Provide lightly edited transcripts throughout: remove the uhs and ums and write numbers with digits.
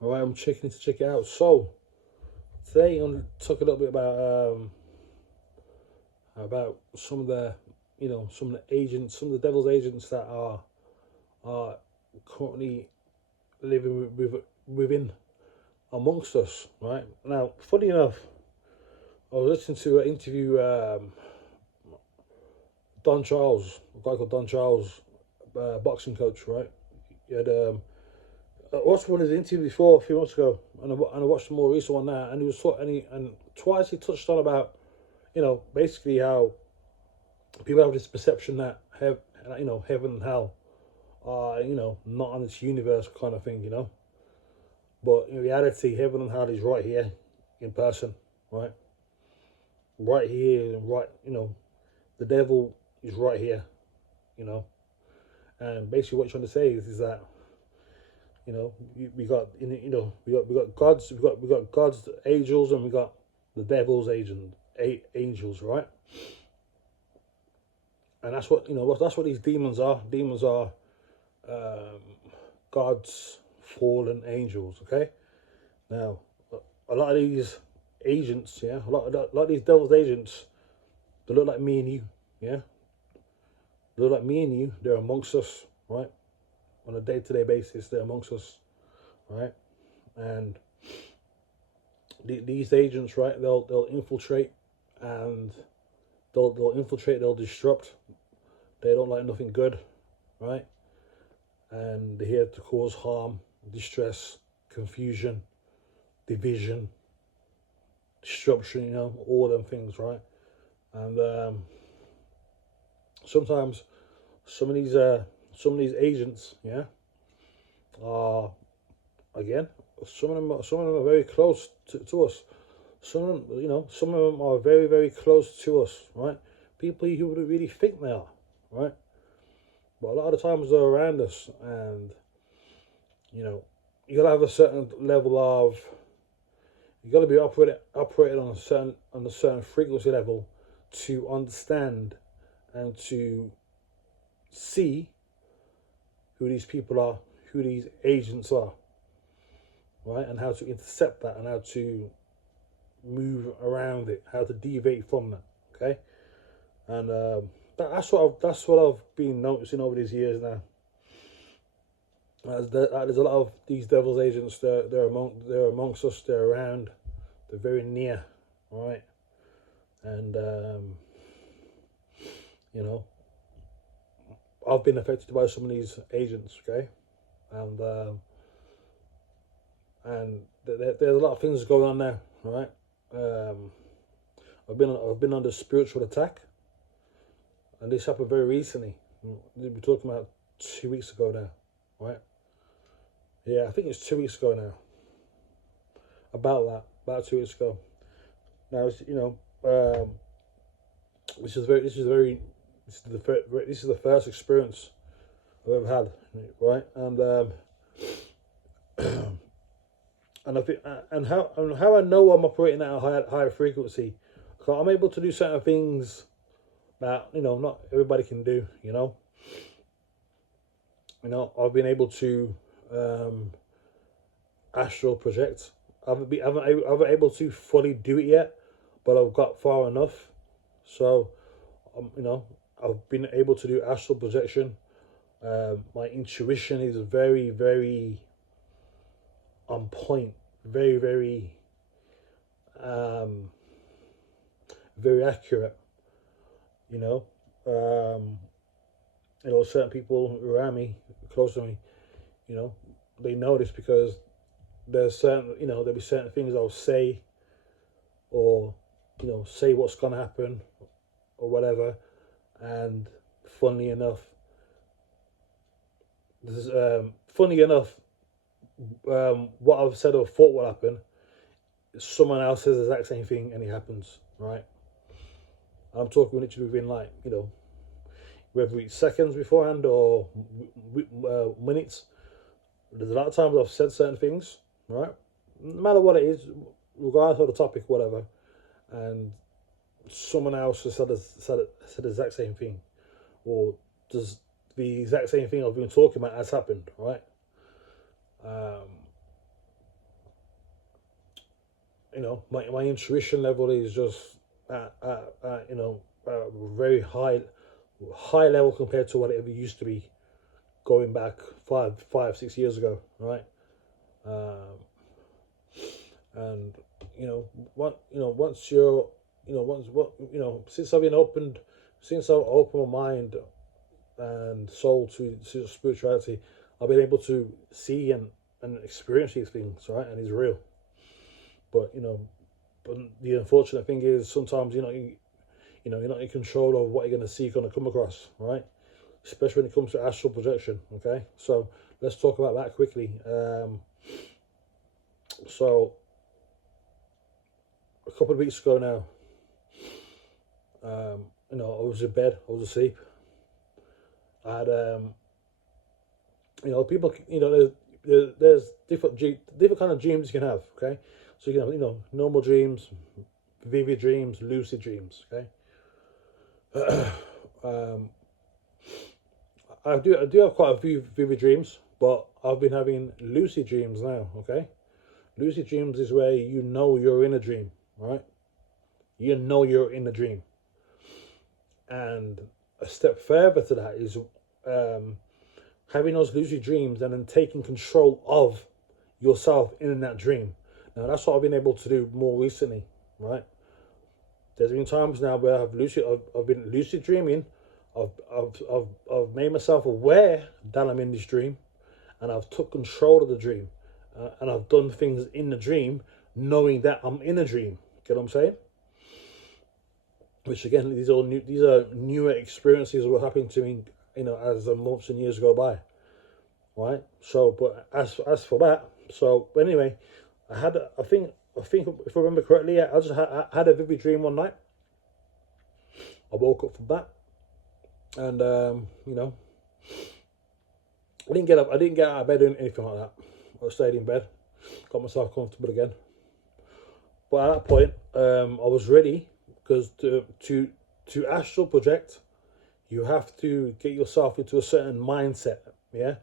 All right, I'm checking to check it out. So today I'm going to talk a little bit about some of the some of the agents, some of the devil's agents that are currently living within amongst us. Right now, funny enough, I was listening to an interview. Don Charles, a guy called Don Charles, boxing coach. Right, he had I watched one of his interviews before a few months ago, and I watched the more recent one now, and he was and twice he touched on about basically how people have this perception that heaven and hell are not on this universe kind of thing, but in reality heaven and hell is right here in person, right, right here, and right, the devil is right here, you know and basically what you're trying to say is that we got we got God's we got God's angels, and we got the devil's angels, right? And that's what that's what these demons are. Demons are um, God's fallen angels. Okay, now a lot of these agents, yeah, a lot of these devil's agents, they look like me and you, yeah, they look like me and you. They're amongst us, right? On a day-to-day basis, they're amongst us, right? And these agents, right? They'll infiltrate, and they'll infiltrate. They'll disrupt. They don't like nothing good, right? And they're here to cause harm, distress, confusion, division, disruption. All them things, right? And sometimes some of these agents, yeah, are again some of them are very close to us. Some of them are very, very close to us, right? People you wouldn't really think they are, right? But a lot of the times they're around us, and you gotta have a certain level of, you gotta be operated on a certain frequency level to understand and to see who these people are, who these agents are, right? And how to intercept that, and how to move around it, how to deviate from that. Okay, and that's what I've been noticing over these years now. There's a lot of these devil's agents. They're amongst us. They're around. They're very near, right? And you know, I've been affected by some of these agents. Okay, and there's a lot of things going on now, right? Um, I've been under spiritual attack, and this happened very recently. We're talking about 2 weeks ago now, right? Yeah, I think it's 2 weeks ago now. About 2 weeks ago. Now, this is very, this is very, this is the first experience I've ever had, right? And I think, and how I know I'm operating at a higher frequency, because I'm able to do certain things that not everybody can do. I've been able to astral project. I haven't able to fully do it yet, but I've got far enough. So, I've been able to do astral projection. My intuition is very, very on point. Very, very, very accurate. You know, certain people around me, close to me, they know this, because there'll be certain things I'll say, or say what's gonna happen or whatever, and funnily enough, what I've said or thought will happen, someone else says the exact same thing and it happens, right? I'm talking literally within, like, whether it's seconds beforehand or minutes. There's a lot of times I've said certain things, right? No matter what it is, regardless of the topic, whatever, and someone else has said the exact same thing, or does the exact same thing I've been talking about has happened, right? you know, my intuition level is just you know, very high level compared to what it ever used to be going back 6 years ago, right? And once you're, since I've opened my mind and soul to spirituality, I've been able to see and experience these things, right? And it's real. But but the unfortunate thing is sometimes you're not in control of what you're going to see, you're going to come across, right? Especially when it comes to astral projection. Okay, so let's talk about that quickly. So a couple of weeks ago now, I was in bed, I was asleep. I had people, there's different kind of dreams you can have. Okay, so you can have normal dreams, vivid dreams, lucid dreams. Okay. I do have quite a few vivid dreams, but I've been having lucid dreams now. Okay, lucid dreams is where you're in a dream, right? You're in a dream, and a step further to that is having those lucid dreams and then taking control of yourself in that dream. Now that's what I've been able to do more recently, right? There's been times now where I've been lucid dreaming. I've made myself aware that I'm in this dream, and I've took control of the dream, and I've done things in the dream, knowing that I'm in a dream. Get what I'm saying? Which again, these are newer experiences that were happening to me, as the months and years go by, right? So, but as for that, so anyway, I think if I remember correctly, I had a vivid dream one night. I woke up from that. And I didn't get up. I didn't get out of bed or anything like that. I stayed in bed, got myself comfortable again. But at that point, I was ready, because to astral project, you have to get yourself into a certain mindset, yeah,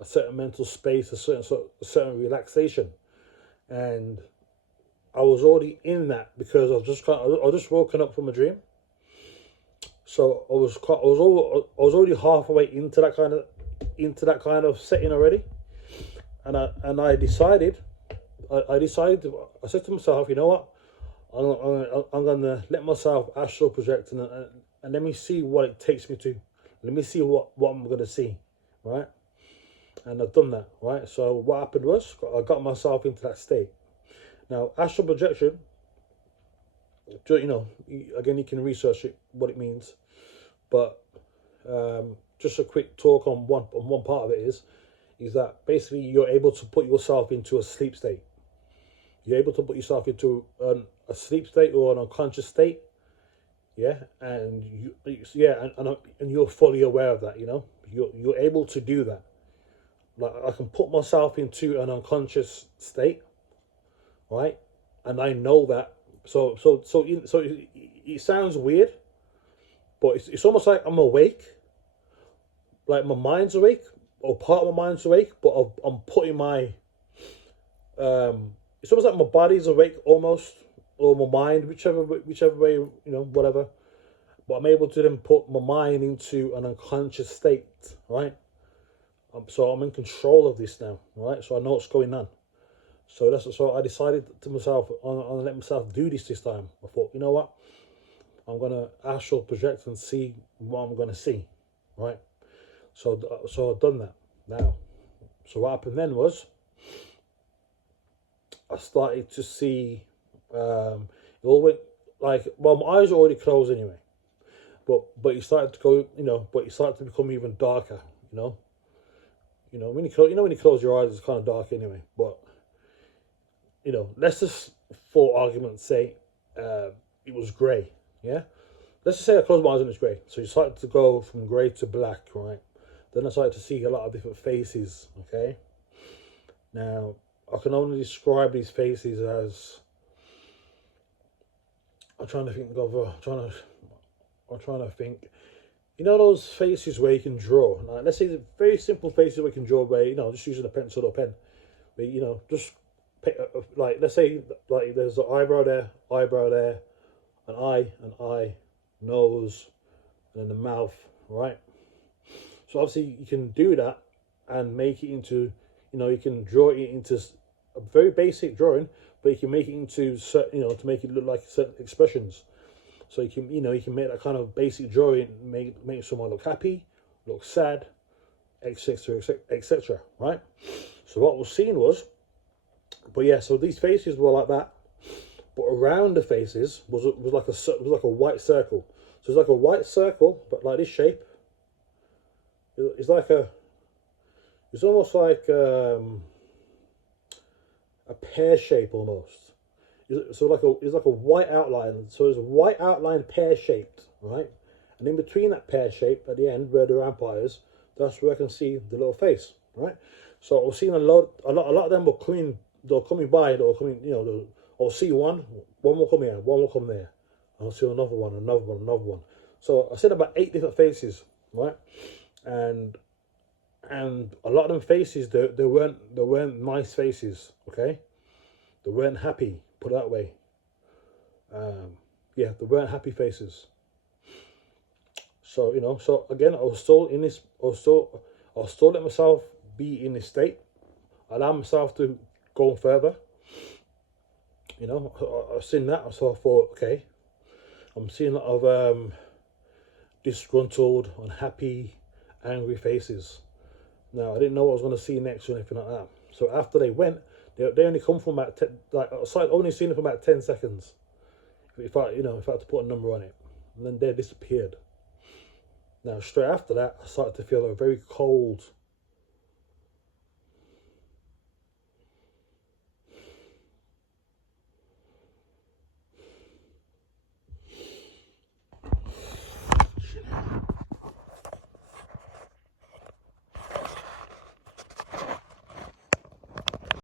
a certain mental space, a certain relaxation, and I was already in that because I was just woken up from a dream. So I was already halfway into that kind of setting already, and I decided, I said to myself, you know what, I'm gonna let myself astral project and let me see what it takes me to, let me see what I'm gonna see, right? And I've done that, right? So what happened was I got myself into that state. Now astral projection, again, you can research it, what it means, but just a quick talk on one part of it is that basically you're able to put yourself into a sleep state. You're able to put yourself into a sleep state or an unconscious state, yeah, and you're fully aware of that. You're able to do that. Like, I can put myself into an unconscious state, right, and I know that. So it sounds weird, but it's almost like I'm awake, like my mind's awake, or part of my mind's awake, but I'm putting my it's almost like my body's awake almost, or my mind, whichever way, whatever. But I'm able to then put my mind into an unconscious state, right? So I'm in control of this now, right? So I know what's going on. So I decided to myself, I'm gonna let myself do this time. I thought, you know what? I'm gonna astral project and see what I'm gonna see, right? So I've done that now. So what happened then was I started to see. It all went like, well, my eyes are already closed anyway, but it started to go, but it started to become even darker, when you close your eyes, it's kind of dark anyway, but. Let's just, for argument's sake, it was grey, yeah? Let's just say I closed my eyes and it's grey. So you started to go from grey to black, right? Then I started to see a lot of different faces, okay? Now, I can only describe these faces as... I'm trying to think. Those faces where you can draw. Let's say the very simple faces where you can draw, where, just using a pencil or pen. But, just like let's say like there's an eyebrow there, an eye, nose, and then the mouth, right? So obviously you can do that and make it into, you can draw it into a very basic drawing, but you can make it into certain, to make it look like certain expressions. So you can make that kind of basic drawing, make someone look happy, look sad, etc., etc. Right? So what was seen was, but yeah, so these faces were like that, but around the faces was like a white circle. So it's like a white circle, but like this shape. It's like it's almost like a pear shape almost. So it's like a white outline. So it's a white outline pear shaped, right? And in between that pear shape at the end where the rampire is, that's where I can see the little face, right? So I was seeing a lot of them they're coming by, I'll see one will come here, one will come there. I'll see another one. So I said about 8 different faces, right? And a lot of them faces, they weren't nice faces, okay? They weren't happy, put it that way. Yeah, they weren't happy faces. So so again, I was still let myself be in this state, allow myself to go further. I've seen that, so I thought, okay, I'm seeing a lot of disgruntled, unhappy, angry faces. Now, I didn't know what I was going to see next or anything like that. So after they went, they only come from about I only seen it for about 10 seconds. If I had to put a number on it, and then they disappeared. Now, straight after that, I started to feel a very cold